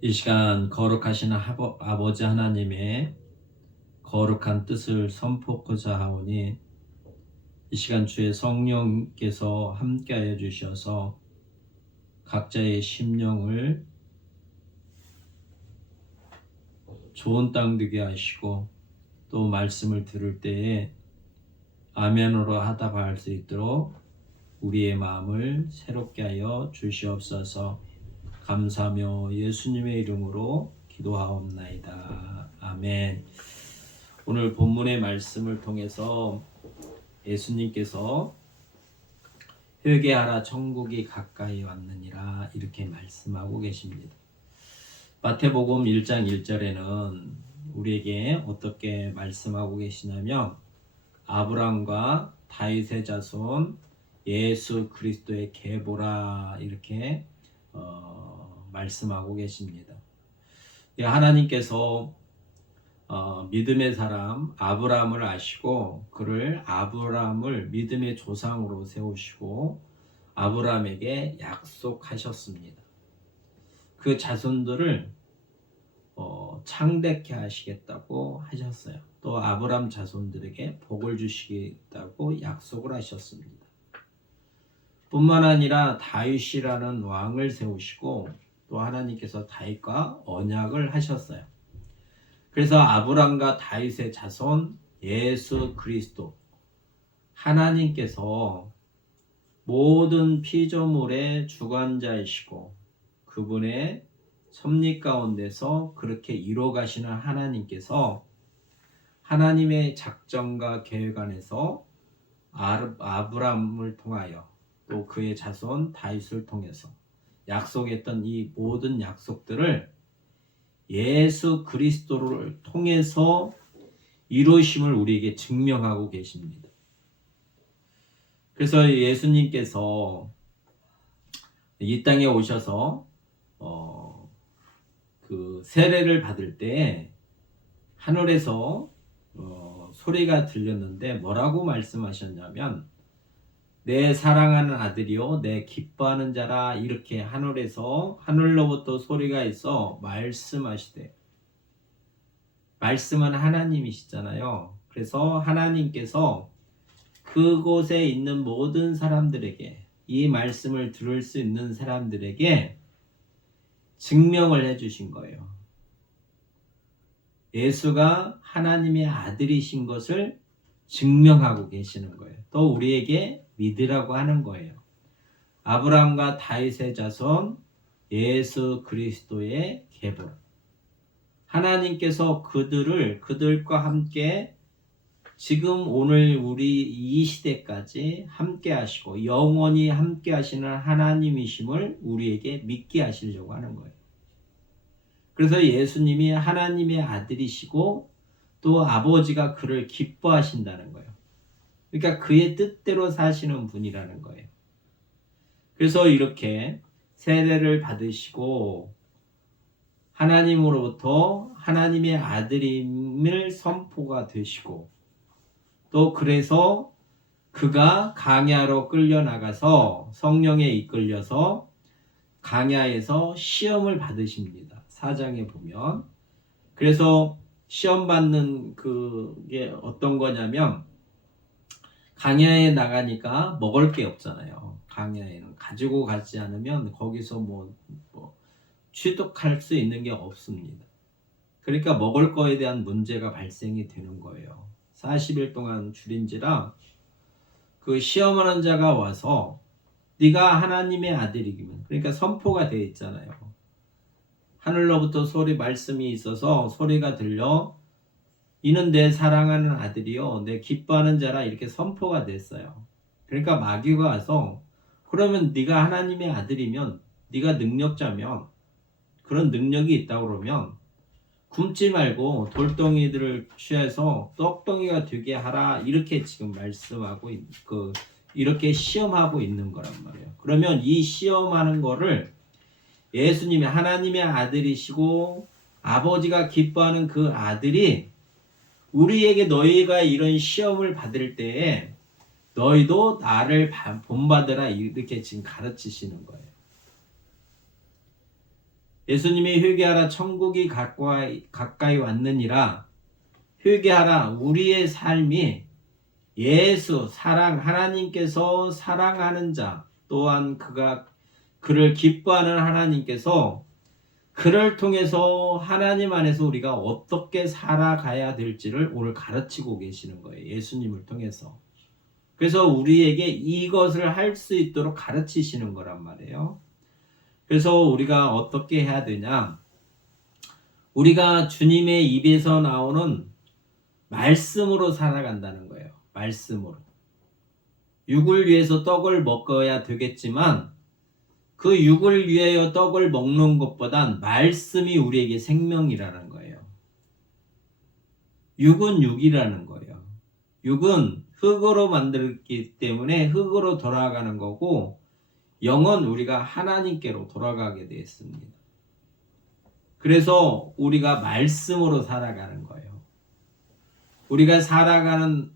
이 시간 거룩하신 아버지 하나님의 거룩한 뜻을 선포하고자 하오니 이 시간 주의 성령께서 함께하여 주셔서 각자의 심령을 좋은 땅 되게 하시고 또 말씀을 들을 때에 아멘으로 하답할 수 있도록 우리의 마음을 새롭게 하여 주시옵소서. 감사하며 예수님의 이름으로 기도하옵나이다. 아멘. 오늘 본문의 말씀을 통해서 예수님께서 회개하라 천국이 가까이 왔느니라 이렇게 말씀하고 계십니다. 마태복음 1장 1절에는 우리에게 어떻게 말씀하고 계시냐면 아브라함과 다윗의 자손 예수 그리스도의 계보라 이렇게 말씀하고 계십니다. 하나님께서 믿음의 사람 아브라함을 아시고 그를 아브라함을 믿음의 조상으로 세우시고 아브라함에게 약속하셨습니다. 그 자손들을 창대케 하시겠다고 하셨어요. 또 아브라함 자손들에게 복을 주시겠다고 약속을 하셨습니다. 뿐만 아니라 다윗이라는 왕을 세우시고 또 하나님께서 다윗과 언약을 하셨어요. 그래서 아브람과 다윗의 자손 예수 그리스도 하나님께서 모든 피조물의 주관자이시고 그분의 섭리 가운데서 그렇게 이루어 가시는 하나님께서 하나님의 작정과 계획 안에서 아브람을 통하여 또 그의 자손 다윗을 통해서 약속했던 이 모든 약속들을 예수 그리스도를 통해서 이루심을 우리에게 증명하고 계십니다. 그래서 예수님께서 이 땅에 오셔서 그 세례를 받을 때 하늘에서 소리가 들렸는데 뭐라고 말씀하셨냐면 내 사랑하는 아들이요 내 기뻐하는 자라 이렇게 하늘로부터 소리가 있어 말씀하시되 말씀은 하나님이시잖아요. 그래서 하나님께서 그곳에 있는 모든 사람들에게 이 말씀을 들을 수 있는 사람들에게 증명을 해주신 거예요. 예수가 하나님의 아들이신 것을 증명하고 계시는 거예요. 또 우리에게 믿으라고 하는 거예요. 아브라함과 다윗의 자손 예수 그리스도의 계보. 하나님께서 그들과 함께 지금 오늘 우리 이 시대까지 함께 하시고 영원히 함께 하시는 하나님이심을 우리에게 믿게 하시려고 하는 거예요. 그래서 예수님이 하나님의 아들이시고 또 아버지가 그를 기뻐하신다는 거예요. 그러니까 그의 뜻대로 사시는 분이라는 거예요. 그래서 이렇게 세례를 받으시고 하나님으로부터 하나님의 아들임을 선포가 되시고 또 그래서 그가 광야로 끌려나가서 성령에 이끌려서 광야에서 시험을 받으십니다. 4장에 보면. 그래서 시험 받는 그게 어떤 거냐면 광야에 나가니까 먹을 게 없잖아요. 광야에는 가지고 가지 않으면 거기서 뭐 취득할 수 있는 게 없습니다. 그러니까 먹을 거에 대한 문제가 발생이 되는 거예요. 40일 동안 줄인지라 그 시험하는 자가 와서 네가 하나님의 아들이기면 그러니까 선포가 되어 있잖아요. 하늘로부터 말씀이 있어서 소리가 들려 이는 내 사랑하는 아들이요 내 기뻐하는 자라 이렇게 선포가 됐어요. 그러니까 마귀가 와서 그러면 네가 하나님의 아들이면 네가 능력자면 그런 능력이 있다고 그러면 굶지 말고 돌덩이들을 취해서 떡덩이가 되게 하라 이렇게 지금 말씀하고 이렇게 시험하고 있는 거란 말이에요. 그러면 이 시험하는 거를 예수님이 하나님의 아들이시고 아버지가 기뻐하는 그 아들이 우리에게 너희가 이런 시험을 받을 때에 너희도 나를 본받으라 이렇게 지금 가르치시는 거예요. 예수님이 회개하라 천국이 가까이 왔느니라. 회개하라. 우리의 삶이 예수 하나님께서 사랑하는 자, 또한 그를 기뻐하는 하나님께서 그를 통해서 하나님 안에서 우리가 어떻게 살아가야 될지를 오늘 가르치고 계시는 거예요. 예수님을 통해서. 그래서 우리에게 이것을 할 수 있도록 가르치시는 거란 말이에요. 그래서 우리가 어떻게 해야 되냐? 우리가 주님의 입에서 나오는 말씀으로 살아간다는 거예요. 말씀으로. 육을 위해서 떡을 먹어야 되겠지만 그 육을 위하여 떡을 먹는 것보단 말씀이 우리에게 생명이라는 거예요. 육은 육이라는 거예요. 육은 흙으로 만들었기 때문에 흙으로 돌아가는 거고, 영은 우리가 하나님께로 돌아가게 되어 있습니다. 그래서 우리가 말씀으로 살아가는 거예요. 우리가 살아가는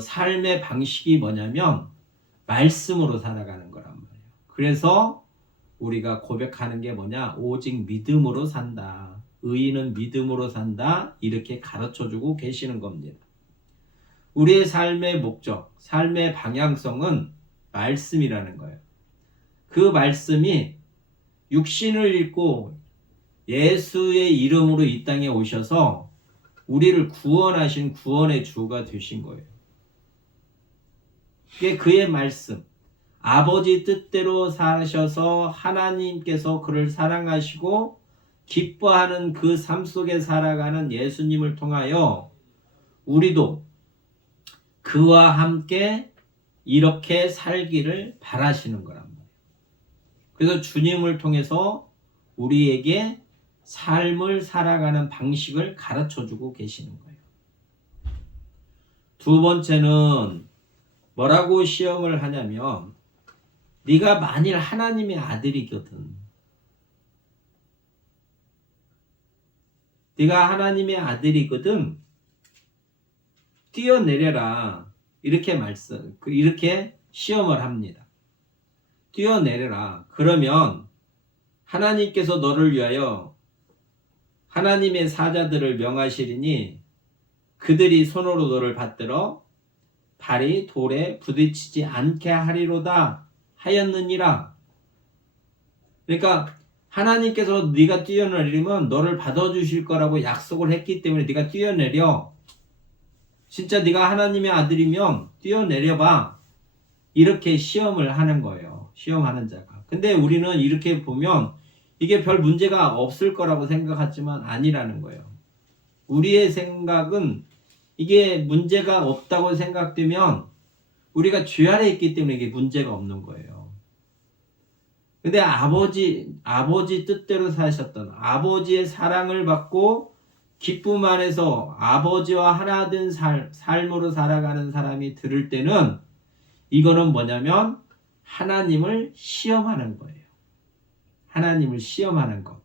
삶의 방식이 뭐냐면 말씀으로 살아가는 거란 말이에요. 그래서 우리가 고백하는 게 뭐냐? 오직 믿음으로 산다. 의인은 믿음으로 산다. 이렇게 가르쳐주고 계시는 겁니다. 우리의 삶의 목적, 삶의 방향성은 말씀이라는 거예요. 그 말씀이 육신을 입고 예수의 이름으로 이 땅에 오셔서 우리를 구원하신 구원의 주가 되신 거예요. 그게 그의 말씀. 아버지 뜻대로 사셔서 하나님께서 그를 사랑하시고 기뻐하는 그 삶 속에 살아가는 예수님을 통하여 우리도 그와 함께 이렇게 살기를 바라시는 거란 말이에요. 그래서 주님을 통해서 우리에게 삶을 살아가는 방식을 가르쳐주고 계시는 거예요. 두 번째는 뭐라고 시험을 하냐면, 네가 만일 하나님의 아들이거든, 네가 하나님의 아들이거든 뛰어내려라. 이렇게 시험을 합니다. 뛰어내려라. 그러면 하나님께서 너를 위하여 하나님의 사자들을 명하시리니 그들이 손으로 너를 받들어 발이 돌에 부딪히지 않게 하리로다 하였느니라. 그러니까 하나님께서 네가 뛰어내리면 너를 받아주실 거라고 약속을 했기 때문에 네가 뛰어내려. 진짜 네가 하나님의 아들이면 뛰어내려봐. 이렇게 시험을 하는 거예요. 시험하는 자가. 근데 우리는 이렇게 보면 이게 별 문제가 없을 거라고 생각하지만 아니라는 거예요. 우리의 생각은 이게 문제가 없다고 생각되면 우리가 죄 아래 있기 때문에 이게 문제가 없는 거예요. 근데 아버지 뜻대로 사셨던, 아버지의 사랑을 받고 기쁨 안에서 아버지와 하나 된 삶으로 살아가는 사람이 들을 때는 이거는 뭐냐면 하나님을 시험하는 거예요. 하나님을 시험하는 것.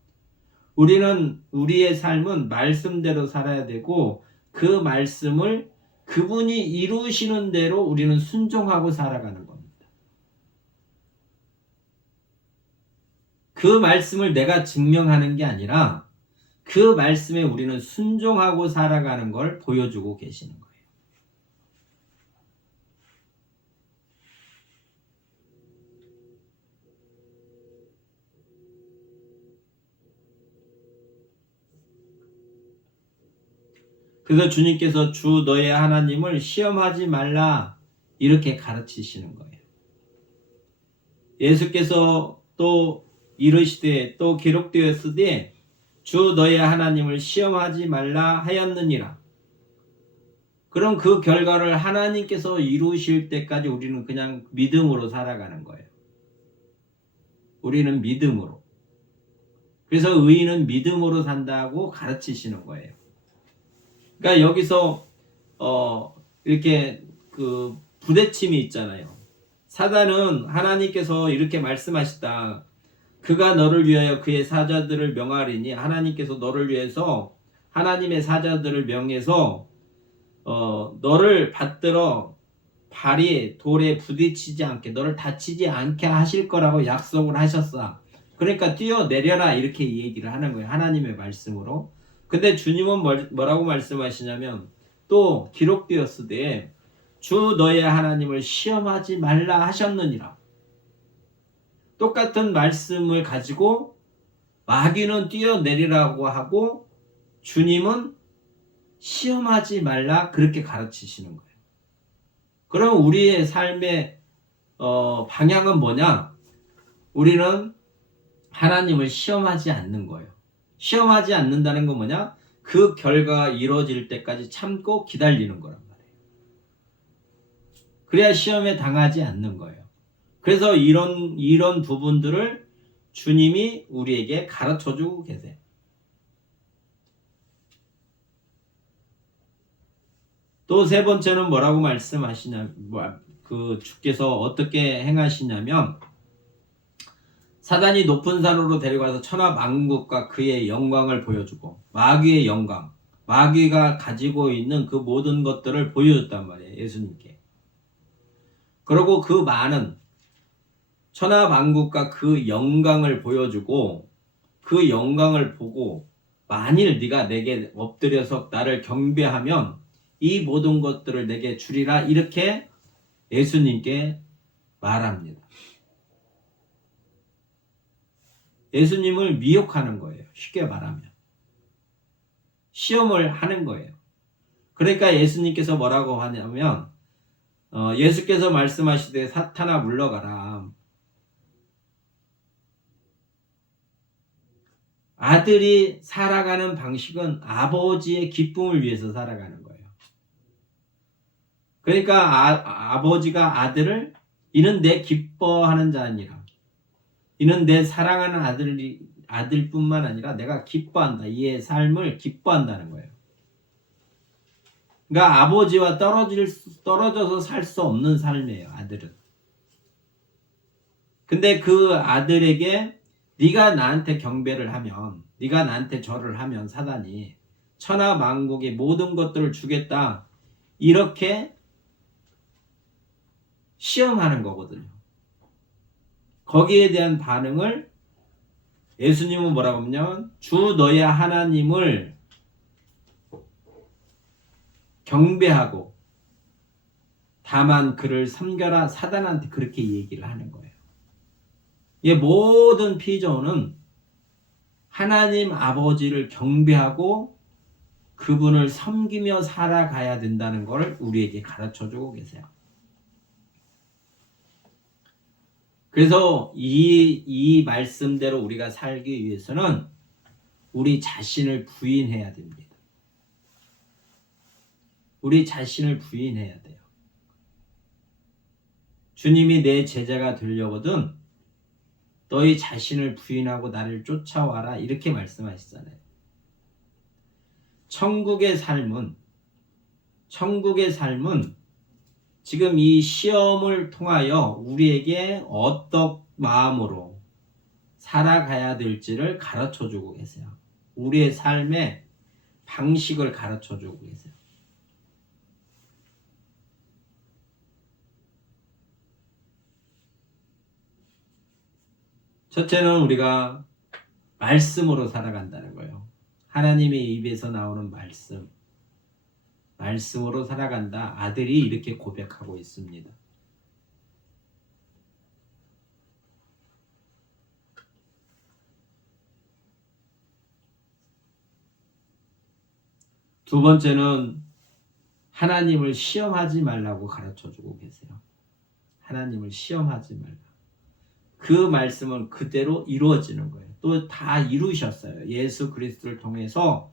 우리의 삶은 말씀대로 살아야 되고 그 말씀을 그분이 이루시는 대로 우리는 순종하고 살아가는 겁니다. 그 말씀을 내가 증명하는 게 아니라 그 말씀에 우리는 순종하고 살아가는 걸 보여주고 계시는 거예요. 그래서 주님께서 주 너의 하나님을 시험하지 말라 이렇게 가르치시는 거예요. 예수께서 또 이르시되 또 기록되었으되 주 너의 하나님을 시험하지 말라 하였느니라. 그럼 그 결과를 하나님께서 이루실 때까지 우리는 그냥 믿음으로 살아가는 거예요. 우리는 믿음으로. 그래서 의인은 믿음으로 산다고 가르치시는 거예요. 그러니까 여기서 이렇게 그 부대침이 있잖아요. 사단은 하나님께서 이렇게 말씀하시다. 그가 너를 위하여 그의 사자들을 명하리니, 하나님께서 너를 위해서 하나님의 사자들을 명해서 너를 받들어 발이 돌에 부딪히지 않게, 너를 다치지 않게 하실 거라고 약속을 하셨어. 그러니까 뛰어내려라 이렇게 얘기를 하는 거예요. 하나님의 말씀으로. 근데 주님은 뭐라고 말씀하시냐면 또 기록되었으되 주 너의 하나님을 시험하지 말라 하셨느니라. 똑같은 말씀을 가지고 마귀는 뛰어내리라고 하고 주님은 시험하지 말라 그렇게 가르치시는 거예요. 그럼 우리의 삶의 방향은 뭐냐? 우리는 하나님을 시험하지 않는 거예요. 시험하지 않는다는 건 뭐냐? 그 결과가 이루어질 때까지 참고 기다리는 거란 말이에요. 그래야 시험에 당하지 않는 거예요. 그래서 이런 부분들을 주님이 우리에게 가르쳐주고 계세요. 또 세 번째는 뭐라고 말씀하시냐, 주께서 어떻게 행하시냐면, 사단이 높은 산으로 데려가서 천하 만국과 그의 영광을 보여주고, 마귀의 영광, 마귀가 가지고 있는 그 모든 것들을 보여줬단 말이에요, 예수님께. 그리고 그 많은 천하 만국과 그 영광을 보여주고, 그 영광을 보고, 만일 네가 내게 엎드려서 나를 경배하면 이 모든 것들을 내게 주리라, 이렇게 예수님께 말합니다. 예수님을 미혹하는 거예요. 쉽게 말하면. 시험을 하는 거예요. 그러니까 예수님께서 뭐라고 하냐면, 예수께서 말씀하시되 사탄아 물러가라. 아들이 살아가는 방식은 아버지의 기쁨을 위해서 살아가는 거예요. 그러니까 아버지가 아들을 이는 내 기뻐하는 자니라. 이는 내 사랑하는 아들뿐만 아니라 내가 기뻐한다. 이의 삶을 기뻐한다는 거예요. 그러니까 아버지와 떨어져서 살 수 없는 삶이에요, 아들은. 근데 그 아들에게 네가 나한테 경배를 하면, 네가 나한테 절을 하면 사단이 천하 만국의 모든 것들을 주겠다, 이렇게 시험하는 거거든요. 거기에 대한 반응을 예수님은 뭐라고 하냐면 주 너의 하나님을 경배하고 다만 그를 섬겨라, 사단한테 그렇게 얘기를 하는 거예요. 이 모든 피조는 하나님 아버지를 경배하고 그분을 섬기며 살아가야 된다는 걸 우리에게 가르쳐주고 계세요. 그래서 이 말씀대로 우리가 살기 위해서는 우리 자신을 부인해야 됩니다. 우리 자신을 부인해야 돼요. 주님이 내 제자가 되려거든 너희 자신을 부인하고 나를 쫓아와라, 이렇게 말씀하시잖아요. 천국의 삶은 지금 이 시험을 통하여 우리에게 어떤 마음으로 살아가야 될지를 가르쳐주고 계세요. 우리의 삶의 방식을 가르쳐주고 계세요. 첫째는 우리가 말씀으로 살아간다는 거예요. 하나님의 입에서 나오는 말씀으로 살아간다. 아들이 이렇게 고백하고 있습니다. 두 번째는 하나님을 시험하지 말라고 가르쳐주고 계세요. 하나님을 시험하지 말라. 그 말씀은 그대로 이루어지는 거예요. 또 다 이루셨어요. 예수 그리스도를 통해서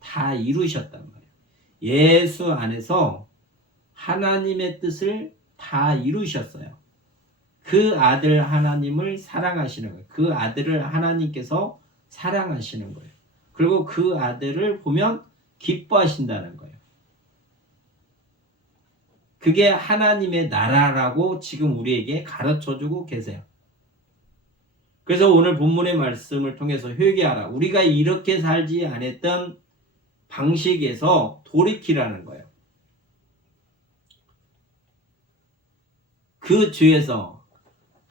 다 이루셨단 말이에요. 예수 안에서 하나님의 뜻을 다 이루셨어요. 그 아들 하나님을 사랑하시는 거예요. 그 아들을 하나님께서 사랑하시는 거예요. 그리고 그 아들을 보면 기뻐하신다는 거예요. 그게 하나님의 나라라고 지금 우리에게 가르쳐주고 계세요. 그래서 오늘 본문의 말씀을 통해서 회개하라. 우리가 이렇게 살지 않았던 방식에서 돌이키라는 거예요. 그 죄에서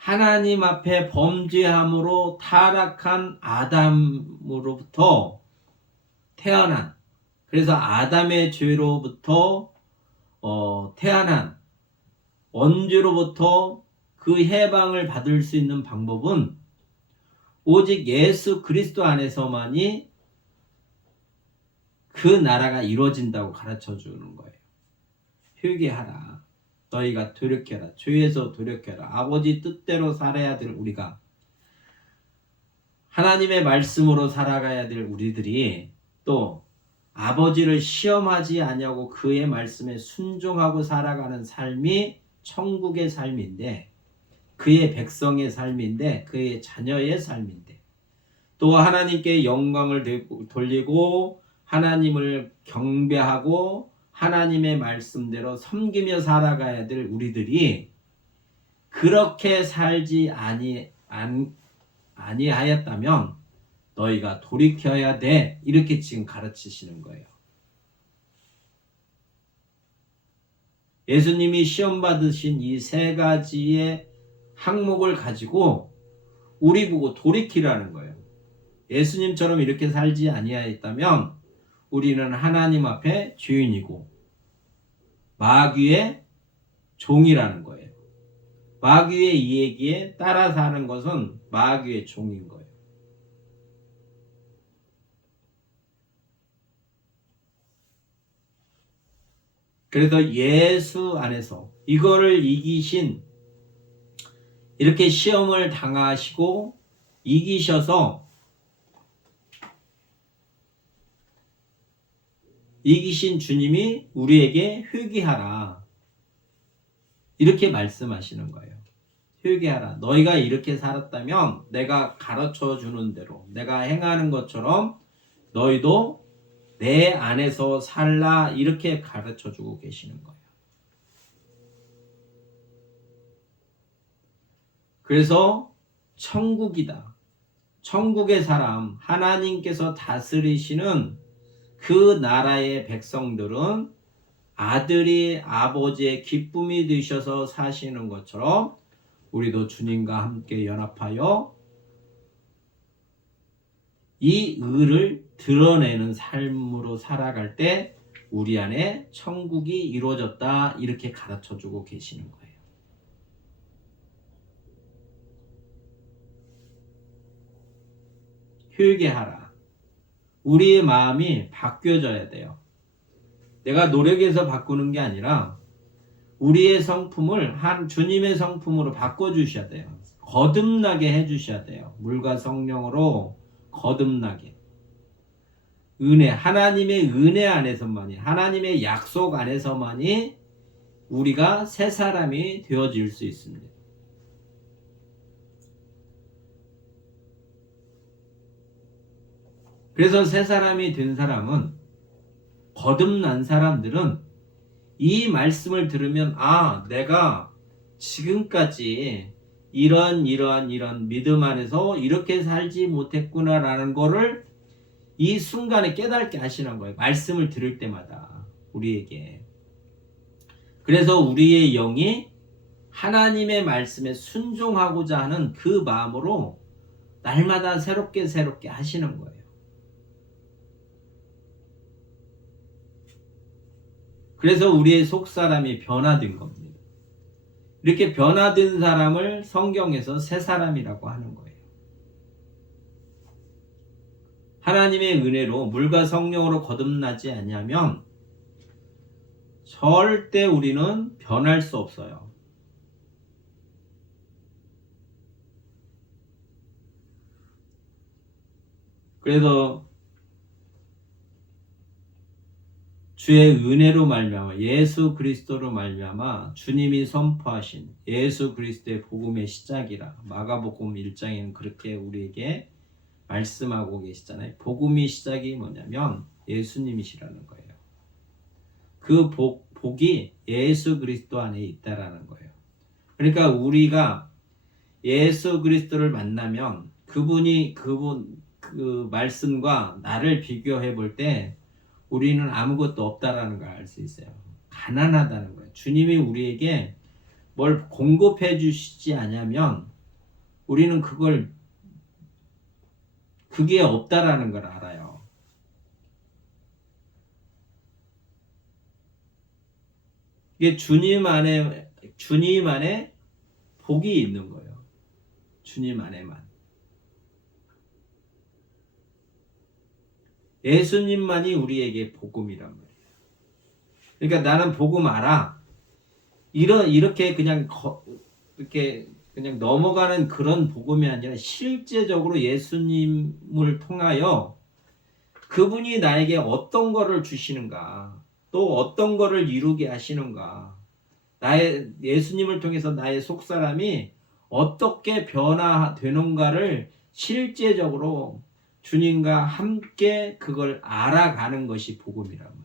하나님 앞에 범죄함으로 타락한 아담으로부터 태어난, 그래서 아담의 죄로부터 태어난 원죄로부터 그 해방을 받을 수 있는 방법은 오직 예수 그리스도 안에서만이 그 나라가 이루어진다고 가르쳐 주는 거예요. 회개하라. 너희가 돌이켜라. 죄에서 돌이켜라. 아버지 뜻대로 살아야 될 우리가, 하나님의 말씀으로 살아가야 될 우리들이 또 아버지를 시험하지 아니하고 그의 말씀에 순종하고 살아가는 삶이 천국의 삶인데, 그의 백성의 삶인데, 그의 자녀의 삶인데, 또 하나님께 영광을 돌리고 하나님을 경배하고 하나님의 말씀대로 섬기며 살아가야 될 우리들이 그렇게 살지 아니하였다면 너희가 돌이켜야 돼. 이렇게 지금 가르치시는 거예요. 예수님이 시험 받으신 이 세 가지의 항목을 가지고 우리 보고 돌이키라는 거예요. 예수님처럼 이렇게 살지 아니하였다면 우리는 하나님 앞에 죄인이고 마귀의 종이라는 거예요. 마귀의 이야기에 따라 사는 것은 마귀의 종인 거예요. 그래서 예수 안에서 이거를 이기신, 이렇게 시험을 당하시고 이기신 주님이 우리에게 회개하라. 이렇게 말씀하시는 거예요. 회개하라. 너희가 이렇게 살았다면 내가 가르쳐 주는 대로, 내가 행하는 것처럼 너희도 내 안에서 살라. 이렇게 가르쳐 주고 계시는 거예요. 그래서 천국이다. 천국의 사람, 하나님께서 다스리시는 그 나라의 백성들은 아들이 아버지의 기쁨이 되셔서 사시는 것처럼 우리도 주님과 함께 연합하여 이 의를 드러내는 삶으로 살아갈 때 우리 안에 천국이 이루어졌다. 이렇게 가르쳐주고 계시는 거예요. 회개하라. 우리의 마음이 바뀌어져야 돼요. 내가 노력해서 바꾸는 게 아니라 우리의 성품을 주님의 성품으로 바꿔주셔야 돼요. 거듭나게 해주셔야 돼요. 물과 성령으로 거듭나게. 은혜, 하나님의 은혜 안에서만이, 하나님의 약속 안에서만이 우리가 새 사람이 되어질 수 있습니다. 그래서 새 사람이 된 사람은, 거듭난 사람들은 이 말씀을 들으면 내가 지금까지 이런 믿음 안에서 이렇게 살지 못했구나라는 거를 이 순간에 깨닫게 하시는 거예요. 말씀을 들을 때마다 우리에게. 그래서 우리의 영이 하나님의 말씀에 순종하고자 하는 그 마음으로 날마다 새롭게 하시는 거예요. 그래서 우리의 속사람이 변화된 겁니다. 이렇게 변화된 사람을 성경에서 새 사람이라고 하는 거예요. 하나님의 은혜로 물과 성령으로 거듭나지 않으면 절대 우리는 변할 수 없어요. 그래서 주의 은혜로 말미암아, 예수 그리스도로 말미암아 주님이 선포하신 예수 그리스도의 복음의 시작이라. 마가복음 1장에는 그렇게 우리에게 말씀하고 계시잖아요. 복음의 시작이 뭐냐면 예수님이시라는 거예요. 그 복이 예수 그리스도 안에 있다라는 거예요. 그러니까 우리가 예수 그리스도를 만나면 그분 그 말씀과 나를 비교해 볼 때 우리는 아무것도 없다라는 걸 알 수 있어요. 가난하다는 거예요. 주님이 우리에게 뭘 공급해 주시지 않으면 우리는 그게 없다라는 걸 알아요. 이게 주님 안에 복이 있는 거예요. 주님 안에만. 예수님만이 우리에게 복음이란 말이에요. 그러니까 나는 복음 알아. 이렇게 그냥 이렇게 그냥 넘어가는 그런 복음이 아니라 실제적으로 예수님을 통하여 그분이 나에게 어떤 거를 주시는가, 또 어떤 거를 이루게 하시는가, 예수님을 통해서 나의 속사람이 어떻게 변화되는가를 실제적으로 주님과 함께 그걸 알아가는 것이 복음이란 말이에요.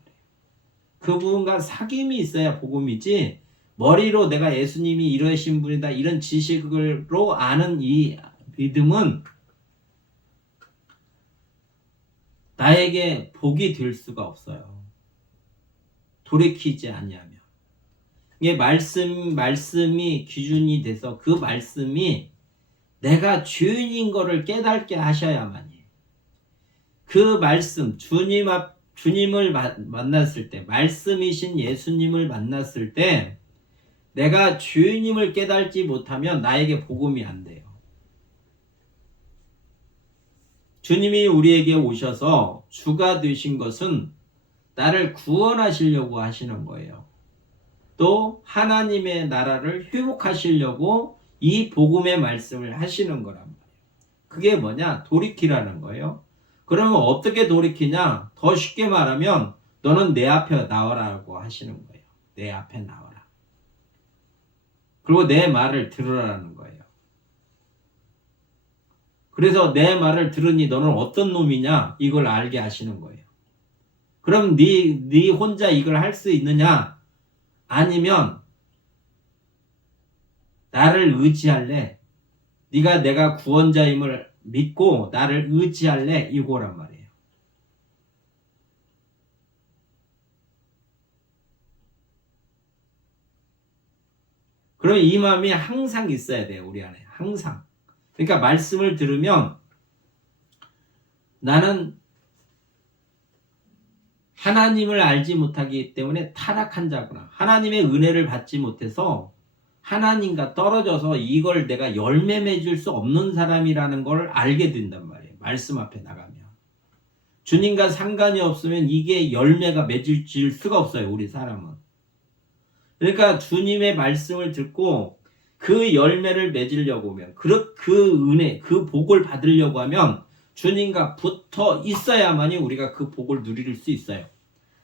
그분과 사귐이 있어야 복음이지, 머리로 내가 예수님이 이러신 분이다 이런 지식으로 아는 이 믿음은 나에게 복이 될 수가 없어요. 돌이키지 아니하면. 이게 말씀이 기준이 돼서 그 말씀이 내가 주인인 거를 깨닫게 하셔야만이. 그 말씀, 주님을 만났을 때, 말씀이신 예수님을 만났을 때 내가 주님을 깨닫지 못하면 나에게 복음이 안 돼요. 주님이 우리에게 오셔서 주가 되신 것은 나를 구원하시려고 하시는 거예요. 또 하나님의 나라를 회복하시려고 이 복음의 말씀을 하시는 거란 말이에요. 그게 뭐냐? 돌이키라는 거예요. 그러면 어떻게 돌이키냐? 더 쉽게 말하면 너는 내 앞에 나와라고 하시는 거예요. 내 앞에 나와라. 그리고 내 말을 들으라는 거예요. 그래서 내 말을 들으니 너는 어떤 놈이냐? 이걸 알게 하시는 거예요. 그럼 네 혼자 이걸 할 수 있느냐? 아니면 나를 의지할래? 네가 내가 구원자임을 믿고 나를 의지할래? 이거란 말이에요. 그럼 이 마음이 항상 있어야 돼요. 우리 안에. 항상. 그러니까 말씀을 들으면 나는 하나님을 알지 못하기 때문에 타락한 자구나. 하나님의 은혜를 받지 못해서 하나님과 떨어져서 이걸 내가 열매 맺을 수 없는 사람이라는 걸 알게 된단 말이에요. 말씀 앞에 나가면. 주님과 상관이 없으면 이게 열매가 맺을 수가 없어요. 우리 사람은. 그러니까 주님의 말씀을 듣고 그 열매를 맺으려고 하면, 그 은혜, 그 복을 받으려고 하면 주님과 붙어 있어야만이 우리가 그 복을 누릴 수 있어요.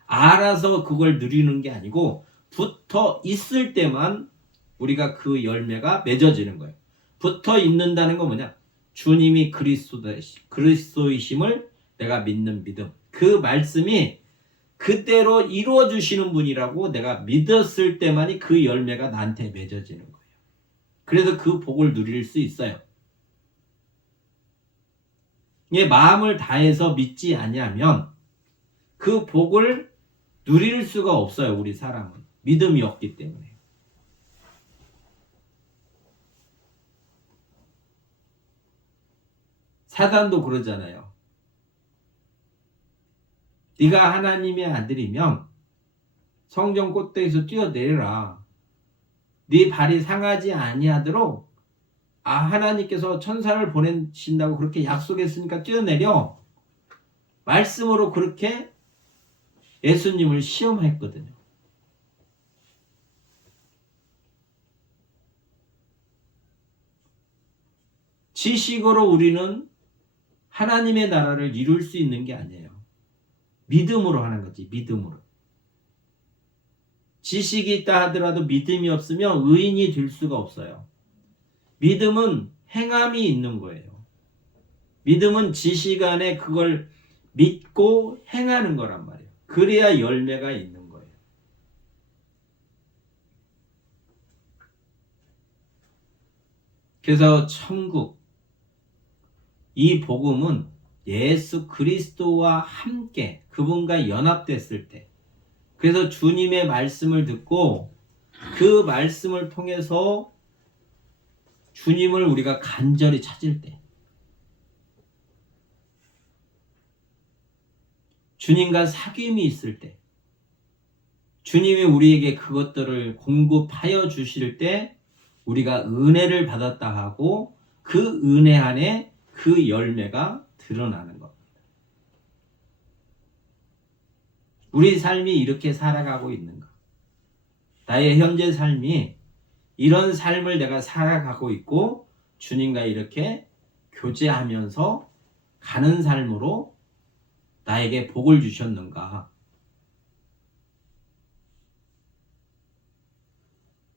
알아서 그걸 누리는 게 아니고 붙어 있을 때만 우리가 그 열매가 맺어지는 거예요. 붙어 있는다는 건 뭐냐? 주님이 그리스도이심을 내가 믿는 믿음. 그 말씀이 그대로 이루어 주시는 분이라고 내가 믿었을 때만이 그 열매가 나한테 맺어지는 거예요. 그래서 그 복을 누릴 수 있어요. 이게 마음을 다해서 믿지 아니하면 그 복을 누릴 수가 없어요. 우리 사람은 믿음이 없기 때문에. 사단도 그러잖아요. 네가 하나님의 아들이면 성전 꼭대기에서 뛰어내려라. 네 발이 상하지 아니하도록 하나님께서 천사를 보내신다고 그렇게 약속했으니까 뛰어내려. 말씀으로 그렇게 예수님을 시험했거든요. 지식으로 우리는 하나님의 나라를 이룰 수 있는 게 아니에요. 믿음으로 하는 거지. 믿음으로. 지식이 있다 하더라도 믿음이 없으면 의인이 될 수가 없어요. 믿음은 행함이 있는 거예요. 믿음은 지식 안에 그걸 믿고 행하는 거란 말이에요. 그래야 열매가 있는 거예요. 그래서 천국, 이 복음은 예수 그리스도와 함께 그분과 연합됐을 때, 그래서 주님의 말씀을 듣고 그 말씀을 통해서 주님을 우리가 간절히 찾을 때, 주님과 사귐이 있을 때, 주님이 우리에게 그것들을 공급하여 주실 때 우리가 은혜를 받았다 하고 그 은혜 안에 그 열매가 드러나는 겁니다. 우리 삶이 이렇게 살아가고 있는가? 나의 현재 삶이 이런 삶을 내가 살아가고 있고 주님과 이렇게 교제하면서 가는 삶으로 나에게 복을 주셨는가?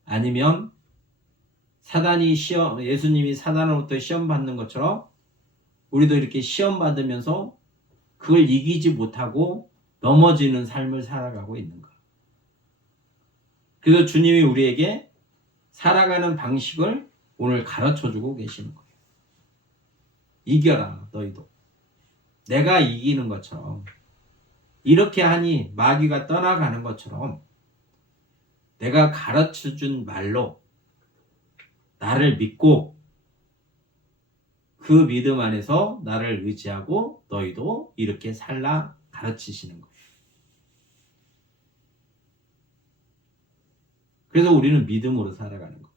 아니면 사단이 예수님이 사단으로부터 시험 받는 것처럼 우리도 이렇게 시험 받으면서 그걸 이기지 못하고 넘어지는 삶을 살아가고 있는가? 그래서 주님이 우리에게 살아가는 방식을 오늘 가르쳐 주고 계시는 거예요. 이겨라, 너희도. 내가 이기는 것처럼, 이렇게 하니 마귀가 떠나가는 것처럼 내가 가르쳐 준 말로 나를 믿고 그 믿음 안에서 나를 의지하고 너희도 이렇게 살라 가르치시는 거예요. 그래서 우리는 믿음으로 살아가는 겁니다.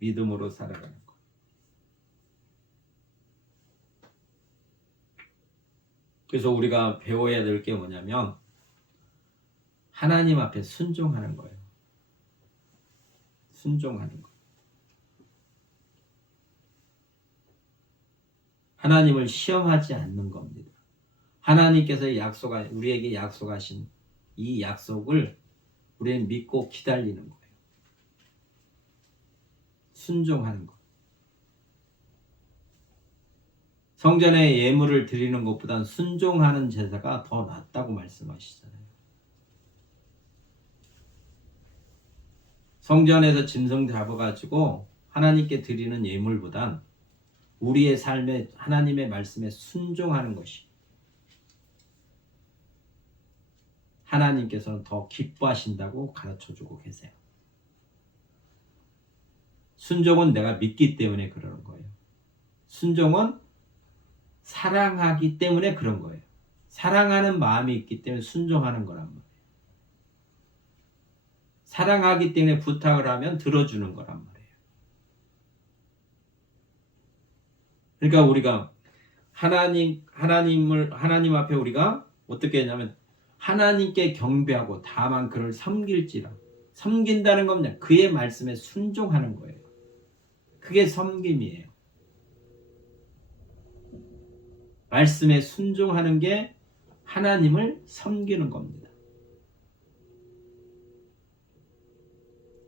믿음으로 살아가는 거. 그래서 우리가 배워야 될 게 뭐냐면 하나님 앞에 순종하는 거예요. 순종하는 거. 하나님을 시험하지 않는 겁니다. 하나님께서 우리에게 약속하신 이 약속을 우리는 믿고 기다리는 거예요. 순종하는 것. 성전에 예물을 드리는 것보단 순종하는 제사가 더 낫다고 말씀하시잖아요. 성전에서 짐승 잡아가지고 하나님께 드리는 예물보단 우리의 삶에 하나님의 말씀에 순종하는 것이 하나님께서는 더 기뻐하신다고 가르쳐주고 계세요. 순종은 내가 믿기 때문에 그러는 거예요. 순종은 사랑하기 때문에 그런 거예요. 사랑하는 마음이 있기 때문에 순종하는 거란 말이에요. 사랑하기 때문에 부탁을 하면 들어주는 거란 말이에요. 그러니까 우리가 하나님 앞에 우리가 어떻게 했냐면 하나님께 경배하고 다만 그를 섬길지라. 섬긴다는 건 그냥 그의 말씀에 순종하는 거예요. 그게 섬김이에요. 말씀에 순종하는 게 하나님을 섬기는 겁니다.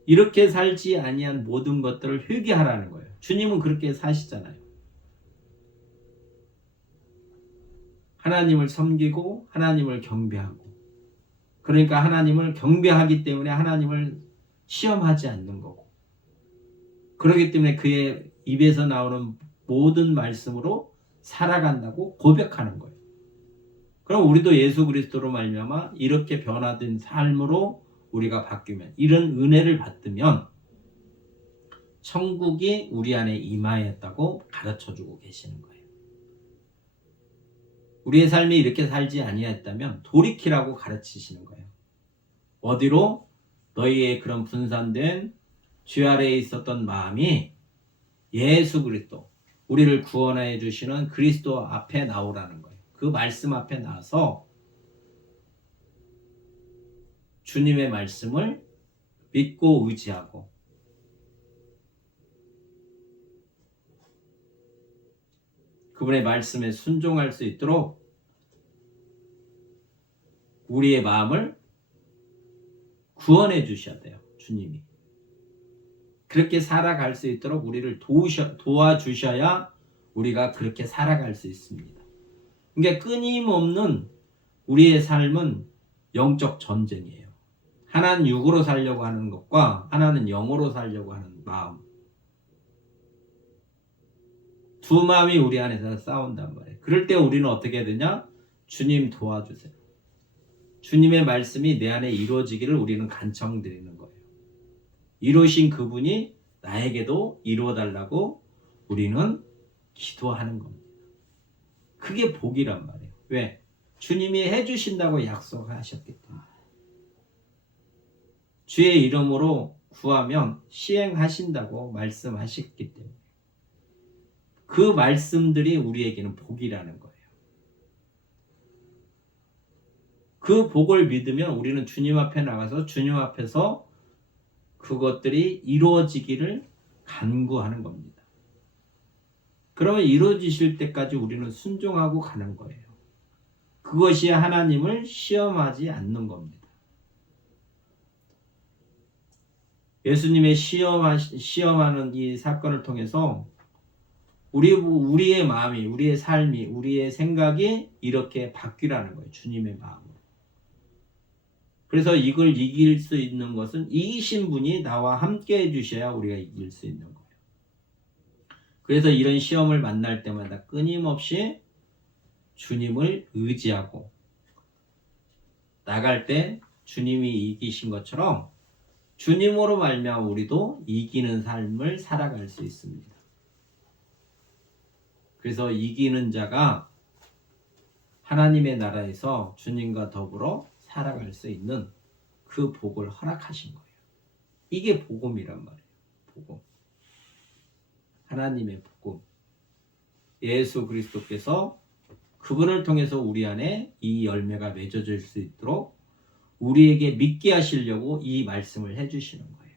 이렇게 살지 아니한 모든 것들을 회개하라는 거예요. 주님은 그렇게 사시잖아요. 하나님을 섬기고 하나님을 경배하고, 그러니까 하나님을 경배하기 때문에 하나님을 시험하지 않는 거고, 그렇기 때문에 그의 입에서 나오는 모든 말씀으로 살아간다고 고백하는 거예요. 그럼 우리도 예수 그리스도로 말미암아 이렇게 변화된 삶으로 우리가 바뀌면, 이런 은혜를 받으면 천국이 우리 안에 임하였다고 가르쳐주고 계시는 거예요. 우리의 삶이 이렇게 살지 아니했다면 돌이키라고 가르치시는 거예요. 어디로? 너희의 그런 분산된 죄 아래에 있었던 마음이 예수 그리스도, 우리를 구원해 주시는 그리스도 앞에 나오라는 거예요. 그 말씀 앞에 나와서 주님의 말씀을 믿고 의지하고 그분의 말씀에 순종할 수 있도록 우리의 마음을 구원해 주셔야 돼요. 주님이. 그렇게 살아갈 수 있도록 우리를 도와주셔야 우리가 그렇게 살아갈 수 있습니다. 그러니까 끊임없는 우리의 삶은 영적 전쟁이에요. 하나는 육으로 살려고 하는 것과 하나는 영으로 살려고 하는 마음. 두 마음이 우리 안에서 싸운단 말이에요. 그럴 때 우리는 어떻게 해야 되냐? 주님 도와주세요. 주님의 말씀이 내 안에 이루어지기를 우리는 간청드리는 거예요. 이루신 그분이 나에게도 이루어달라고 우리는 기도하는 겁니다. 그게 복이란 말이에요. 왜? 주님이 해주신다고 약속하셨기 때문에. 주의 이름으로 구하면 시행하신다고 말씀하셨기 때문에. 그 말씀들이 우리에게는 복이라는 거예요. 그 복을 믿으면 우리는 주님 앞에 나가서 주님 앞에서 그것들이 이루어지기를 간구하는 겁니다. 그러면 이루어지실 때까지 우리는 순종하고 가는 거예요. 그것이 하나님을 시험하지 않는 겁니다. 예수님의 시험하는 이 사건을 통해서 우리의 마음이, 우리의 삶이, 우리의 생각이 이렇게 바뀌라는 거예요. 주님의 마음으로. 그래서 이걸 이길 수 있는 것은 이기신 분이 나와 함께 해주셔야 우리가 이길 수 있는 거예요. 그래서 이런 시험을 만날 때마다 끊임없이 주님을 의지하고 나갈 때 주님이 이기신 것처럼 주님으로 말미암아 우리도 이기는 삶을 살아갈 수 있습니다. 그래서 이기는 자가 하나님의 나라에서 주님과 더불어 살아갈 수 있는 그 복을 허락하신 거예요. 이게 복음이란 말이에요. 복음. 하나님의 복음. 예수 그리스도께서 그분을 통해서 우리 안에 이 열매가 맺어질 수 있도록 우리에게 믿게 하시려고 이 말씀을 해주시는 거예요.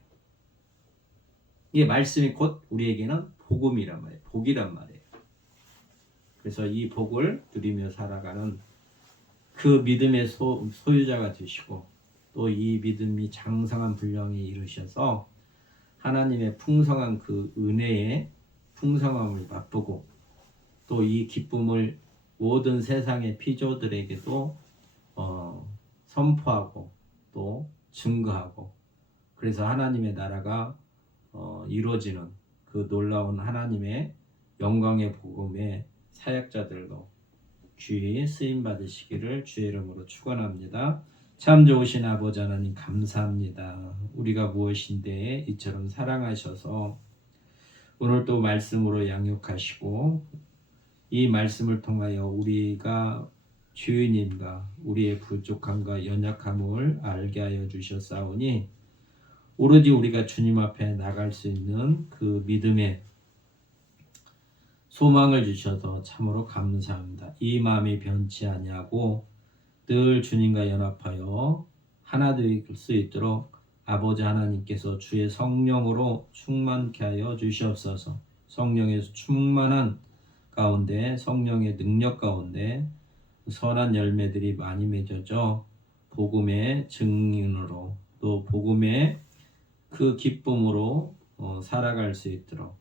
이 말씀이 곧 우리에게는 복음이란 말이에요. 복이란 말이에요. 그래서 이 복을 누리며 살아가는 그 믿음의 소유자가 되시고 또 이 믿음이 장성한 분량에 이르셔서 하나님의 풍성한 그 은혜의 풍성함을 맛보고 또 이 기쁨을 모든 세상의 피조들에게도 선포하고 또 증거하고 그래서 하나님의 나라가 이루어지는 그 놀라운 하나님의 영광의 복음의 사역자들로 귀히 쓰임 받으시기를 주의 이름으로 축원합니다. 참 좋으신 아버지 하나님 감사합니다. 우리가 무엇인데 이처럼 사랑하셔서 오늘 또 말씀으로 양육하시고 이 말씀을 통하여 우리가 주님과 우리의 부족함과 연약함을 알게 하여 주셨사오니 오로지 우리가 주님 앞에 나갈 수 있는 그 믿음의 소망을 주셔서 참으로 감사합니다. 이 마음이 변치 아니하고 늘 주님과 연합하여 하나 될 수 있도록 아버지 하나님께서 주의 성령으로 충만케 하여 주시옵소서. 성령의 충만한 가운데 성령의 능력 가운데 선한 열매들이 많이 맺어져 복음의 증인으로 또 복음의 그 기쁨으로 살아갈 수 있도록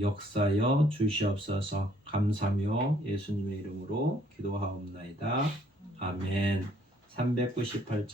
역사여 주시옵소서. 감사하며 예수님의 이름으로 기도하옵나이다. 아멘. 398장